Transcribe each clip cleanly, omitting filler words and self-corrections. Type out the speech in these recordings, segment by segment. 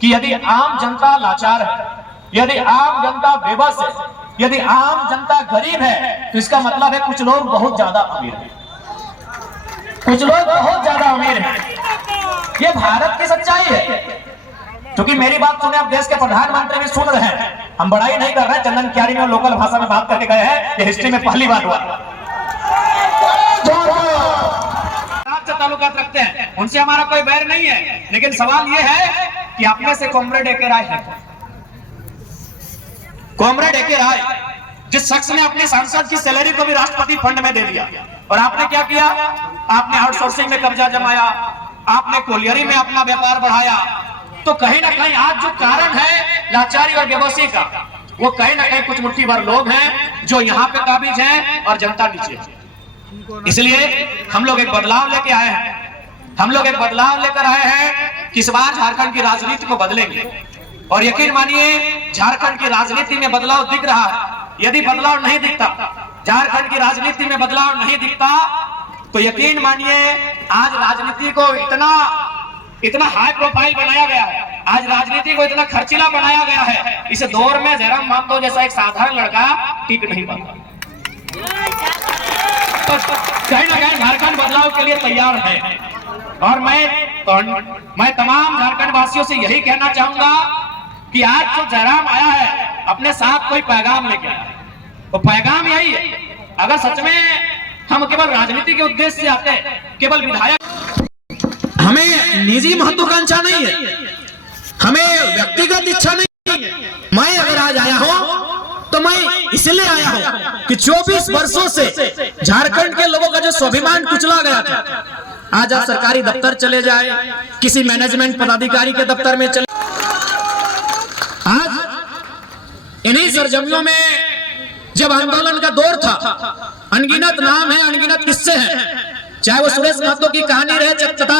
कि यदि आम जनता लाचार है, यदि आम जनता बेबस है, यदि आम जनता गरीब है, तो इसका मतलब है कुछ लोग बहुत ज्यादा अमीर हैं, कुछ लोग बहुत ज्यादा अमीर हैं। ये भारत की सच्चाई है। क्योंकि मेरी बात सुने, अब देश के प्रधानमंत्री भी सुन रहे हैं, हम बड़ाई नहीं कर रहे हैं, चंदन क्यारी में लोकल भाषा में बात करके गए हैं, ये हिस्ट्री में पहली बार हुआ। से ताल्लुकात रखते हैं, उनसे हमारा कोई बैर नहीं है, लेकिन सवाल ये है कि अपने से कॉमरेड ए के राय है, कॉमरेड ए के राय, जिस शख्स ने अपने सांसद की सैलरी को भी राष्ट्रपति फंड में दे दिया, और आपने क्या किया? आपने आउटसोर्सिंग में कब्जा जमाया, आपने कोलियरी में अपना व्यापार बढ़ाया। तो कहीं ना कहीं आज जो कारण है लाचारी और बेबसी का, वो कहीं ना कहीं कुछ मुट्ठी भर लोग हैं जो यहाँ पे काबिज हैं और जनता नीचे है। इसलिए हम लोग एक बदलाव लेके आए हैं, हम लोग एक बदलाव लेकर आए हैं कि इस बार झारखंड की राजनीति को बदलेंगे। और यकीन मानिए, झारखंड की राजनीति में बदलाव दिख रहा है। यदि बदलाव नहीं दिखता, झारखंड की राजनीति में बदलाव नहीं दिखता, तो यकीन मानिए आज राजनीति को इतना हाई प्रोफाइल बनाया गया है, आज राजनीति को इतना खर्चीला बनाया गया है, इस दौर में जयराम महतो जैसा एक साधारण लड़का टिक नहीं पाता। तो कहीं ना कहीं झारखंड बदलाव के लिए तैयार है। और मैं तमाम झारखंड वासियों से यही कहना चाहूंगा कि आज जो जयराम आया है, अपने साथ कोई पैगाम लेके आया है। तो पैगाम यही है, अगर सच में हम केवल राजनीति के उद्देश्य से आते हैं, केवल विधायक, हमें निजी महत्वाकांक्षा नहीं है, हमें व्यक्तिगत इच्छा नहीं है। मैं अगर आज आया हूं तो मैं इसलिए आया हूं कि 24 वर्षों से झारखंड के लोगों का जो स्वाभिमान कुचला गया था, आज आप सरकारी दफ्तर चले जाए, किसी मैनेजमेंट पदाधिकारी के दफ्तर में चले, आज इन्हीं सरजमियों में जब आंदोलन का दौर था, अनगिनत नाम है, अनगिनत किस्से हैं, चाहे वो सुरेश महतो की कहानी रहे तथा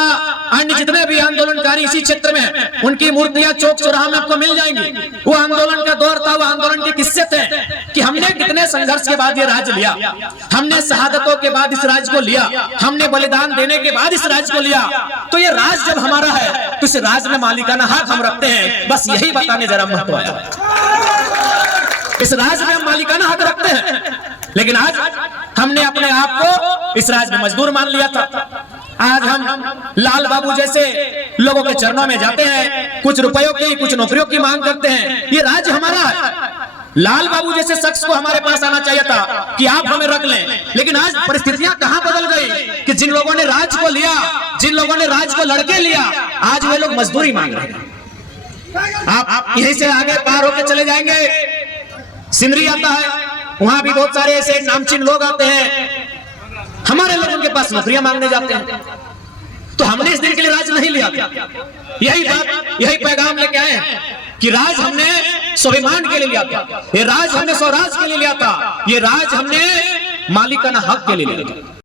अन्य जितने भी आंदोलनकारी इसी क्षेत्र में, उनकी मूर्तियां चौक चौराहा में आपको मिल जाएंगी। वो आंदोलन का दौर था, वो आंदोलन के किस्से थे कि हमने कितने संघर्ष के बाद ये राज्य लिया, हमने शहादतों के बाद इस राज्य को लिया, हमने बलिदान देने के बाद इस राज्य को लिया। तो ये राज्य जब हमारा है तो इस राज्य में मालिकाना हक हम रखते हैं। बस यही बताने जयराम महतो आया, इस राज्य में हम मालिकाना हक रखते हैं। लेकिन आज हमने अपने आप को इस राज्य में मजदूर मान लिया था। आज हम लाल बाबू जैसे लोगों के चरणों में जाते हैं, कुछ रुपयों की, कुछ नौकरियों की मांग करते हैं। ये राज्य हमारा है। लाल बाबू जैसे शख्स को हमारे पास आना चाहिए था कि आप हमें रख लें। लेकिन आज परिस्थितियां कहां बदल गई कि जिन लोगों ने राज्य को लिया, जिन लोगों ने राज्य को लड़के लिया, आज वे लोग मजदूरी मांग रहे हैं। आप यहीं से आगे पार होकर चले जाएंगे, सिंदरी आता है, वहां भी बहुत सारे ऐसे नामचीन लोग आते हैं, हमारे लोग उनके पास नौकरियां मांगने जाते हैं। तो हमने इस दिन के लिए राज नहीं लिया था। यही बात, यही पैगाम लेके आए हैं कि राज हमने स्वाभिमान के लिए लिया था, ये राज हमने स्वराज के लिए लिया था, ये राज हमने मालिकाना हक के लिए लिया था।